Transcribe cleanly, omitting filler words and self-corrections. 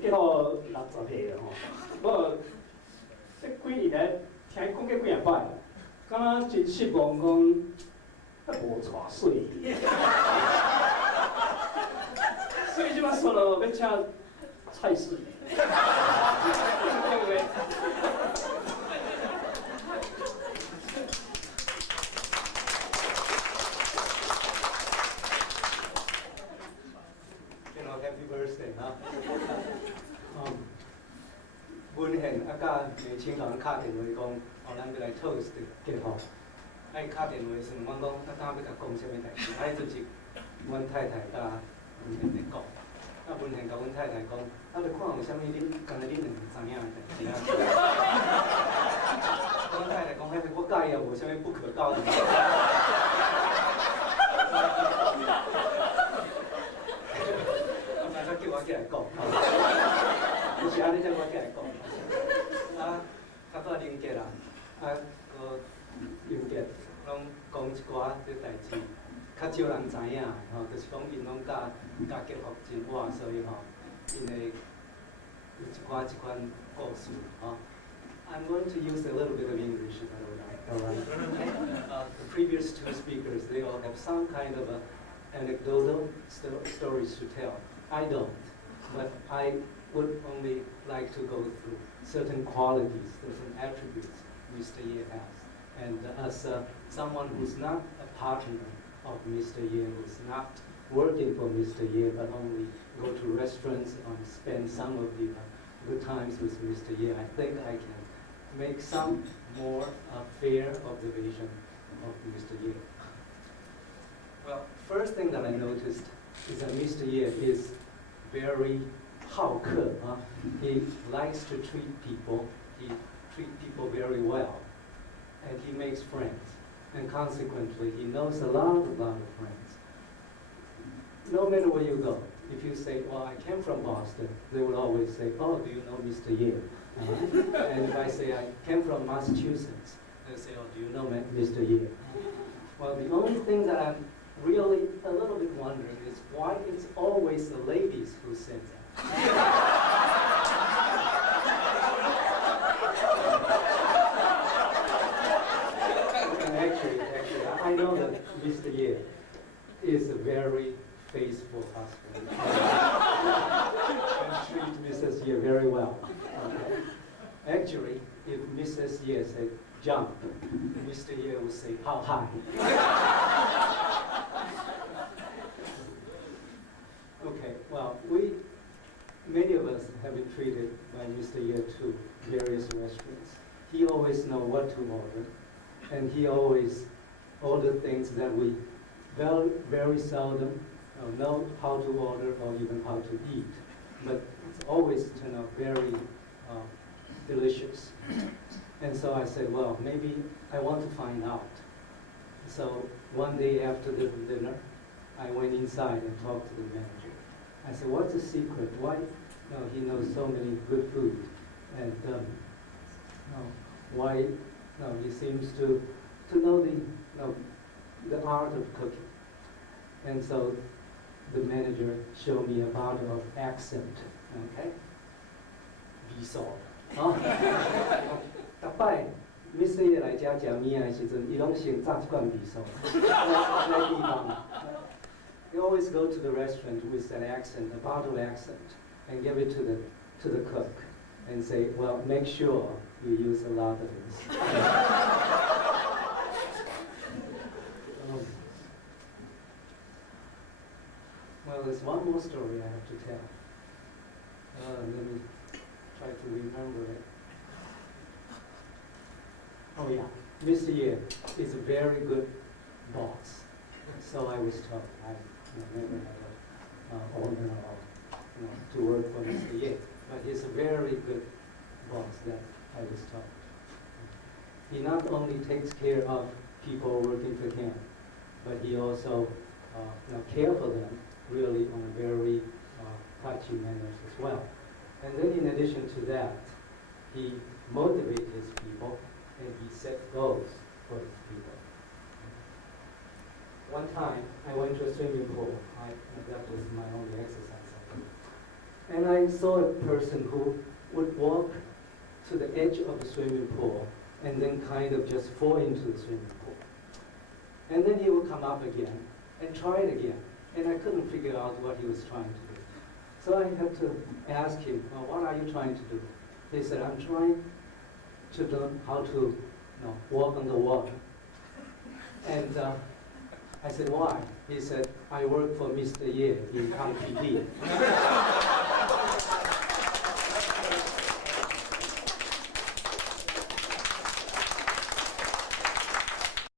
结好60岁了吼，我这几年来听伊讲过几啊摆，敢若真失望讲，无娶水。所以即摆说了要请蔡氏。对不对？Happy birthday 哈！阮现甲年轻人敲电话讲，咱要来 toast 结婚。敲电话时，阮讲，要甲讲啥物代志？就是阮太太甲阮现咧讲。阮现甲阮太太讲，要看有啥物恁，干那恁两个知影的代志。阮太太讲，我介意也无啥物不可告的。叫我起来讲，就是安尼叫我起来讲。较早林杰啦，个林杰拢讲一寡这代志，较少人知影吼，就是讲因拢甲结福真晚，所以吼，因会有一款故事吼。I'm going to use a little bit of English, if I don't mind. The previous two speakers, they all have some kind of anecdotal stories to tell. I don't, but I would only like to go through certain qualities, certain attributes Mr. Ye has. And as someone who's not a partner of Mr. Ye, who's not working for Mr. Ye, but only go to restaurants and spend some of the good times with Mr. Ye, I think I can make some more fair observation of Mr. Ye. Well, first thing that I noticed is that Mr. Ye is very 好客 He likes to treat people. He treats people very well, and he makes friends. And consequently, he knows a lot of friends. No matter where you go, if you say, "Well, I came from Boston," they will always say, "Oh, do you know Mr. Ye?" And if I say I came from Massachusetts, they'll say, "Oh, do you know Mr. Ye?" Well, the only thing that I'm really a little bit wondering is why it's always the ladies who say that. Actually, I know that Mr. Ye is a very faithful husband and treats Mrs. Ye very well. Actually, if Mrs. Ye said jump, Mr. Ye would say how high. Okay, well, many of us have been treated by Mr. Ye to various restaurants. He always knows what to order, and he always orders things that we very seldom know how to order or even how to eat. But it's always turned out very delicious. And so I said, well, maybe I want to find out. So one day after the dinner, I went inside and talked to the manager. I said, what's the secret? Why? He knows so many good food. And why he seems to know the art of cooking. And so the manager showed me a bottle of accent, okay? Bisol. 逐摆 Mr. Ye 来遮食面的时阵，伊拢先炸一罐味素。来地方 They always go to the restaurant with that accent, a bottle accent, and give it to the cook, and say, well, make sure you use a lot of this. Well, there's one more story I have to tell. Let me try to remember it. Oh yeah, Mr. Ye is a very good boss. So I was told. I never had an honor to work for Mr. Ye, but he's a very good boss that I was told. He not only takes care of people working for him, but he also cares for them really on a very touchy manner as well. And then in addition to that, he motivates his people and he sets goals for his people. One time, I went to a swimming pool. That was my only exercise. And I saw a person who would walk to the edge of the swimming pool and then kind of just fall into the swimming pool. And then he would come up again and try it again. And I couldn't figure out what he was trying to do. So I had to ask him, well, what are you trying to do? He said, I'm trying to learn how to walk on the water. And I said, why? He said, I work for Mr. Ye in Kang PD.